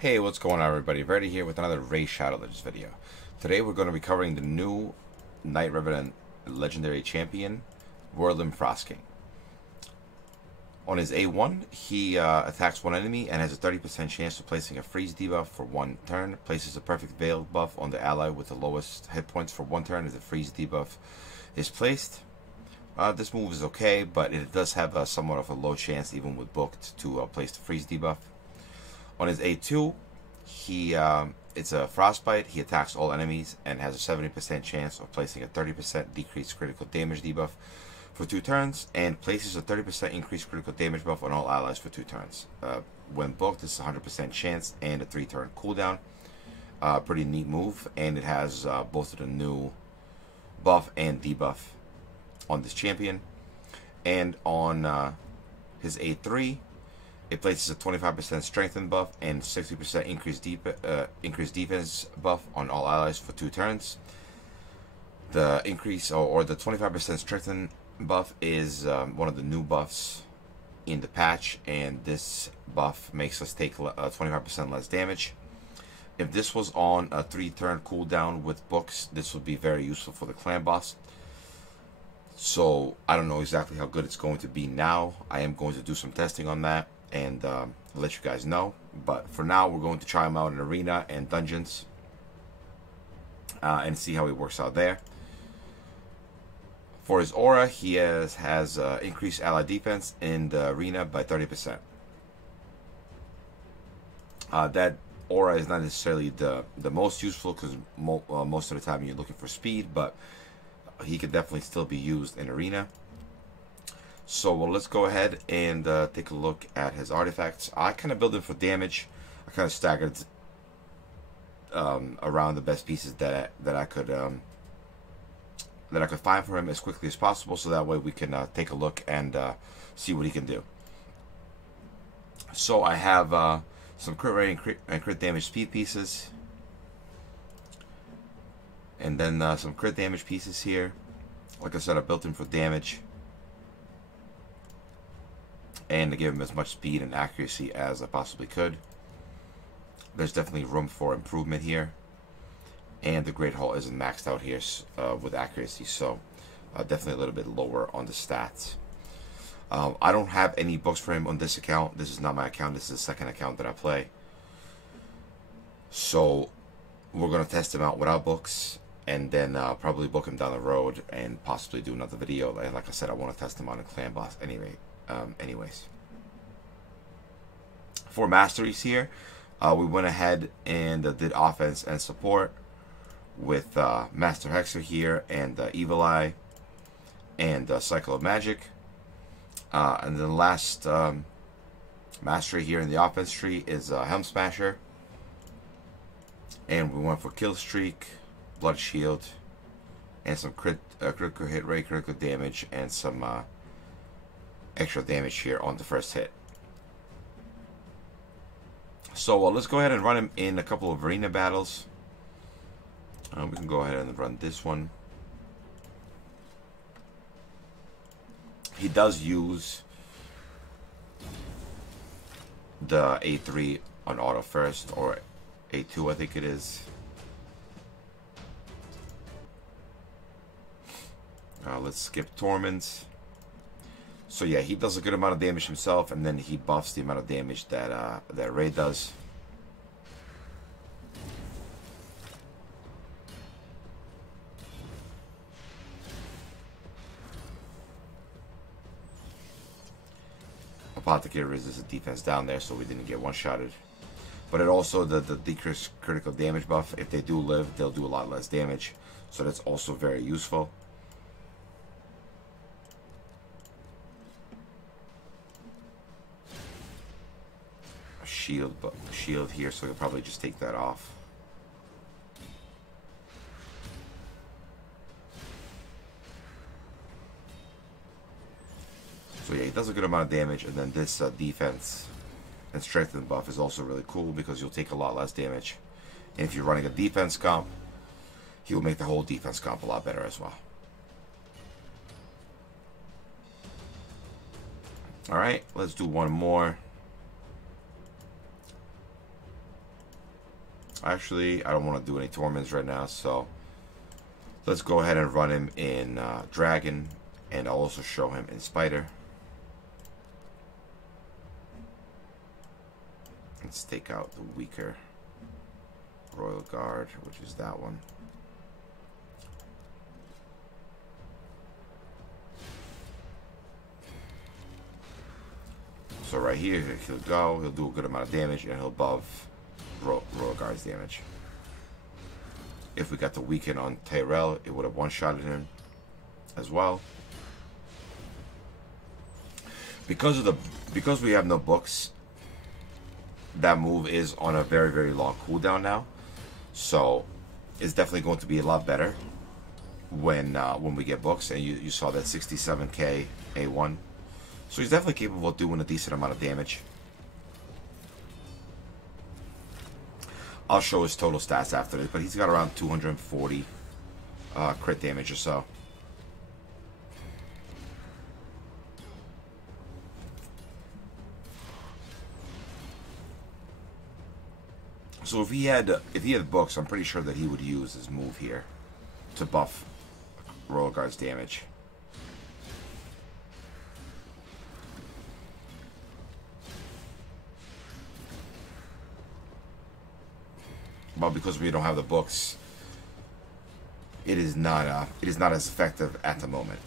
Hey, what's going on, everybody? Ready here with another Ray Shadow Legends video. Today we're going to be covering the new Knight Revenant Legendary Champion, Wurlim Frostking. On his A1, he attacks one enemy and has a 30% chance of placing a freeze debuff for one turn. Places a perfect veil buff on the ally with the lowest hit points for one turn as the freeze debuff is placed. This move is okay, but it does have somewhat of a low chance, even with booked, to place the freeze debuff. On his A2, it's a frostbite. He attacks all enemies and has a 70% chance of placing a 30% decreased critical damage debuff for 2 turns, and places a 30% increased critical damage buff on all allies for 2 turns. When booked, it's a 100% chance and a 3-turn cooldown. Pretty neat move, and it has both of the new buff and debuff on this champion. And on his A3, it places a 25% strengthen buff and 60% increased defense buff on all allies for 2 turns. The increase or the 25% strengthen buff is one of the new buffs in the patch, and this buff makes us take 25% less damage. If this was on a 3-turn cooldown with books, this would be very useful for the clan boss. So I don't know exactly how good it's going to be now. I am going to do some testing on that and let you guys know. But for now, we're going to try him out in arena and dungeons and see how he works out there. For his aura, he has increased ally defense in the arena by 30%. That aura is not necessarily the most useful, because most of the time you're looking for speed, but he could definitely still be used in arena. So let's go ahead and take a look at his artifacts. I kind of built him for damage. I kind of staggered around the best pieces that I could find for him as quickly as possible, so that way we can take a look and see what he can do. So I have some crit rate and crit damage speed pieces, and then some crit damage pieces here. Like I said, I built him for damage and to give him as much speed and accuracy as I possibly could. There's definitely room for improvement here, and the Great Hall isn't maxed out here with accuracy, so definitely a little bit lower on the stats. I don't have any books for him on this account. This is not my account. This is the second account that I play. So we're going to test him out without books, and then probably book him down the road and possibly do another video. And like I said, I want to test him on a clan boss anyway. Anyways, for masteries here, we went ahead and did offense and support with Master Hexer here, and Evil Eye, and Cycle of Magic. And then last mastery here in the offense tree is Helm Smasher, and we went for Kill Streak, Blood Shield, and some critical hit rate, critical damage, and some extra damage here on the first hit. So let's go ahead and run him in a couple of arena battles. We can go ahead and run this one. He does use the A3 on auto first, or A2 I think it is. Let's skip Torment. So yeah, he does a good amount of damage himself, and then he buffs the amount of damage that that Ray does. Apothecary resists the defense down there, so we didn't get one-shotted. But it also, the decreased critical damage buff, if they do live, they'll do a lot less damage. So that's also very useful. Shield here, so you'll probably just take that off. So yeah, he does a good amount of damage, and then this defense and strengthen buff is also really cool, because you'll take a lot less damage. And if you're running a defense comp, he will make the whole defense comp a lot better as well. Alright, let's do one more. Actually, I don't want to do any torments right now, so let's go ahead and run him in Dragon, and I'll also show him in Spider. Let's take out the weaker Royal Guard, which is that one. So right here, he'll go, he'll do a good amount of damage, and he'll buff Royal Guard's damage. If we got the weaken on Tyrell, it would have one-shotted him as well. Because we have no books, that move is on a very, very long cooldown now. So it's definitely going to be a lot better when we get books. And you saw that 67k A1. So he's definitely capable of doing a decent amount of damage. I'll show his total stats after this, but he's got around 240 crit damage or so. So if he had books, I'm pretty sure that he would use his move here to buff Royal Guard's damage. But because we don't have the books, it is not as effective at the moment.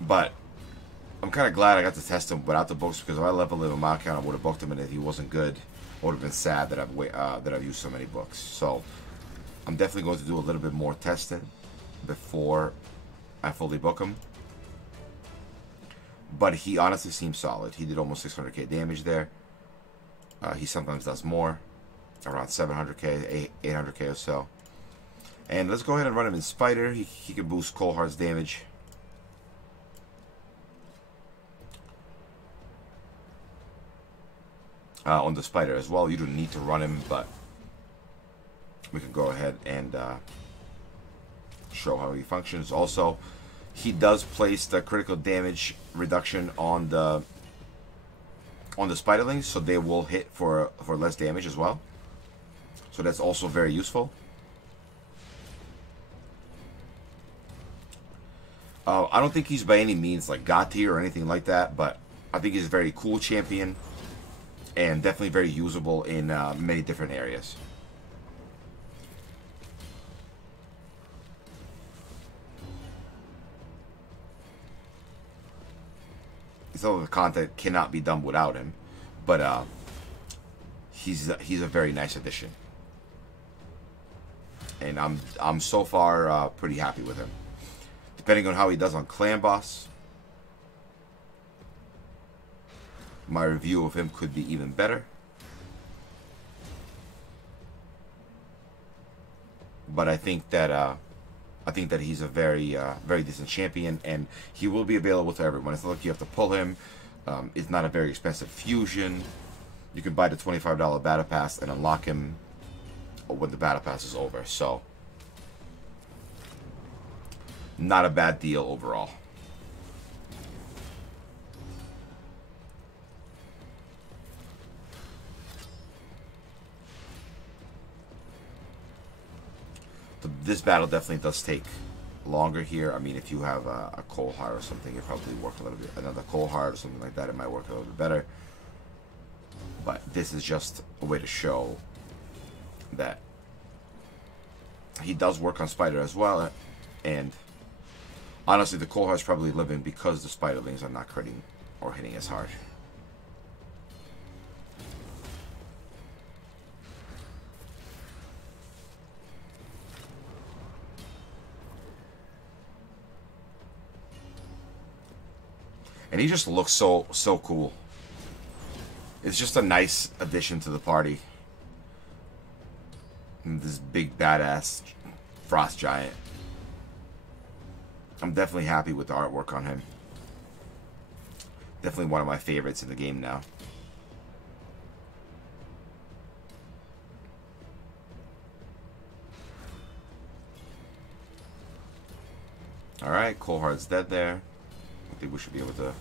But I'm kind of glad I got to test him without the books, because if I leveled him out count, I would have booked him, and if he wasn't good, I would have been sad that I've used so many books. So I'm definitely going to do a little bit more testing before I fully book him. But he honestly seems solid. He did almost 600k damage there. He sometimes does more, around 700k, 800k or so. And let's go ahead and run him in Spider. He can boost Coldheart's damage. On the Spider as well. You don't need to run him, but we can go ahead and show how he functions. Also, he does place the critical damage reduction on the Spiderlings, so they will hit for less damage as well. So that's also very useful. I don't think he's by any means like God tier or anything like that, but I think he's a very cool champion and definitely very usable in many different areas. Some of the content cannot be done without him, but he's a very nice addition, and I'm so far pretty happy with him. Depending on how he does on Clan Boss, my review of him could be even better. But I think that he's a very decent champion, and he will be available to everyone. It's not like you have to pull him. It's not a very expensive fusion. You can buy the $25 battle pass and unlock him when the battle pass is over. So not a bad deal overall. This battle definitely does take longer here. I mean, if you have a Coldheart or something, it probably work a little bit. Another Coldheart or something like that, it might work a little bit better. But this is just a way to show that he does work on Spider as well. And honestly, the Coldheart's probably living because the Spiderlings are not critting or hitting as hard. And he just looks so cool. It's just a nice addition to the party. And this big badass frost giant. I'm definitely happy with the artwork on him. Definitely one of my favorites in the game now. Alright, Coldheart's dead there. I think we should be able to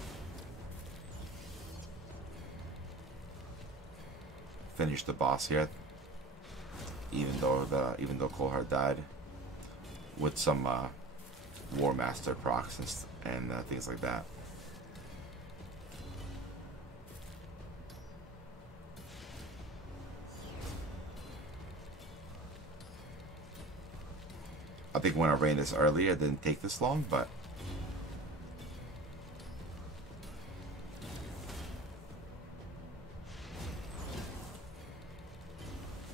finish the boss here. even though Coldheart died, with some War Master procs and things like that. I think when I ran this earlier, it didn't take this long, but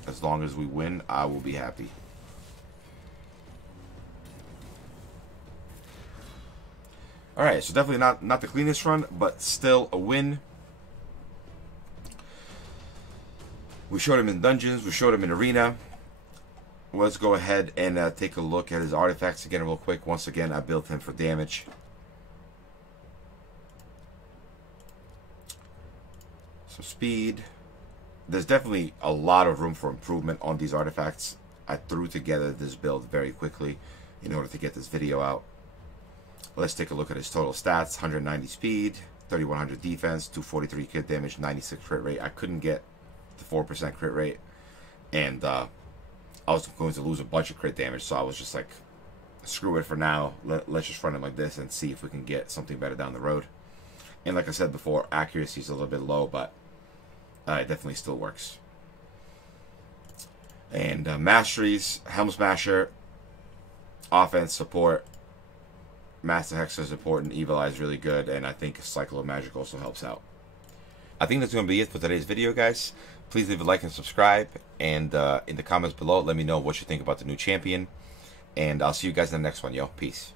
as long as we win, I will be happy. Alright, so definitely not the cleanest run, but still a win. We showed him in dungeons, we showed him in arena. Let's go ahead and take a look at his artifacts again real quick. Once again, I built him for damage. So speed. There's definitely a lot of room for improvement on these artifacts. I threw together this build very quickly in order to get this video out. Let's take a look at his total stats. 190 speed, 3100 defense, 243 crit damage, 96 crit rate. I couldn't get the 4% crit rate. And I was going to lose a bunch of crit damage, so I was just like, screw it for now. Let's just run him like this and see if we can get something better down the road. And like I said before, accuracy is a little bit low, but it definitely still works. And masteries, Helm Smasher, offense, support, Master Hexer is important, Evil Eye is really good, and I think Cycle of Magic also helps out. I think that's going to be it for today's video, guys. Please leave a like and subscribe, and in the comments below, let me know what you think about the new champion. And I'll see you guys in the next one, yo. Peace.